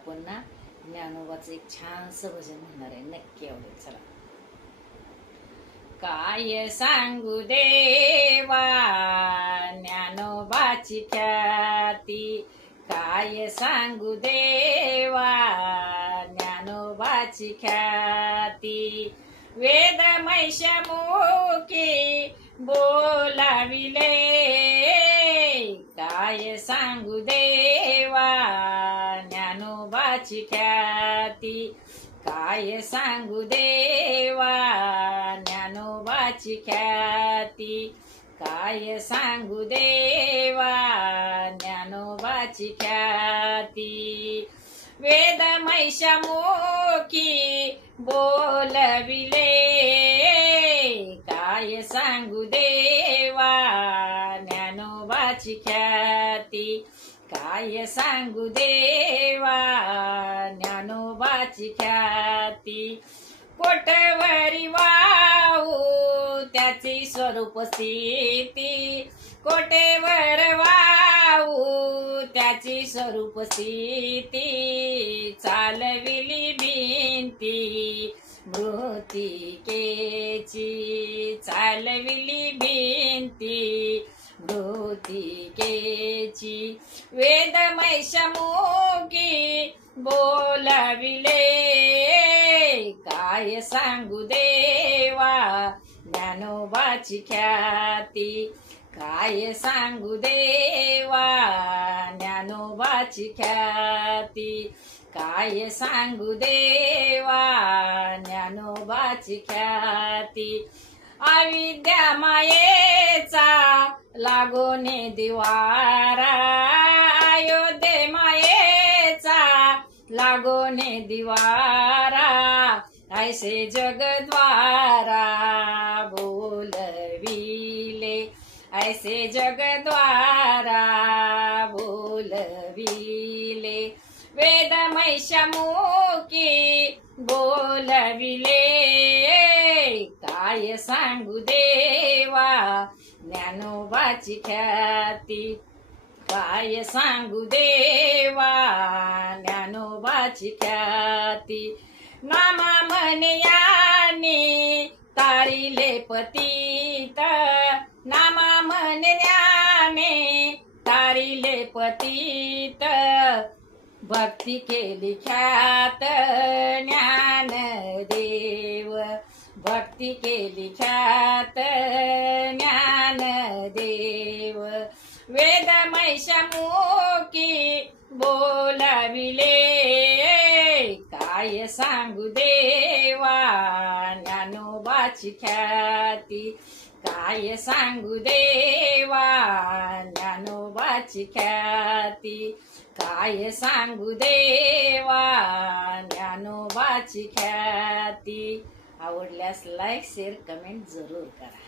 आपण ना ज्ञानोबाचं एक छानसं भजन म्हणणार आहे, नक्की आवडेल. चला. काय सांगू देवा ज्ञानोबाची ख्याती, काय सांगू देवा ज्ञानोबाची ख्याती, वेद मैशमुखी बोलाविले, काय सांगू देवा ज्ञानोबाची ख्याती, काय सांगू देवा ज्ञानोबाची ख्याती, काय सांगू देवा ज्ञानोबाची ख्याती, वेद मैशमुखी बोलविले, काय सांगू देवा ज्ञानोबाची ख्याती, काय सांगू देवा ज्ञानोबाची ख्याती, कोटवरी वाहू त्याची स्वरूप स्थिती, कोटेवर वाहू त्याची स्वरूप स्थिती, चालविली भिंती मृत्तिकेची, चालविली भिंती मृत्तिकेची, वेद मैशमुखी बोलाविले, काय सांगू देवा ज्ञानोबाची ख्याती, काय सांगू देवा ज्ञानोबाची ख्याती, काय सांगू देवा ज्ञानोबाची ख्याती, अविद्या मायेचा लागोने दिवारा, अयोध्ये मायेचा लागोने दिवारा, ऐसे जगद्वारा बोलविले, ऐसे जगद्वारा बोलविले, वेद मैशमुखी बोलविले, काय सांगू देवा ज्ञानोबाची ख्याती, काय सांगू देवा ज्ञानोबाची ख्याती, नामा म्हणयाने तारिले पतित, नामा म्हणयाने तारिले पतित, भक्ती केली ख्यात ज्ञानदेव, भक्ती केली ख्यात ज्ञानदेव, वेद मैशमुखी बोलाविले, काय सांगू देवा ज्ञानोबाची ख्याती, काय सांगू देवा ज्ञानोबाची ख्याती, काय सांगू देवा ज्ञानोबाची ख्याती. आवडल्यास लाईक शेअर कमेंट जरूर करा.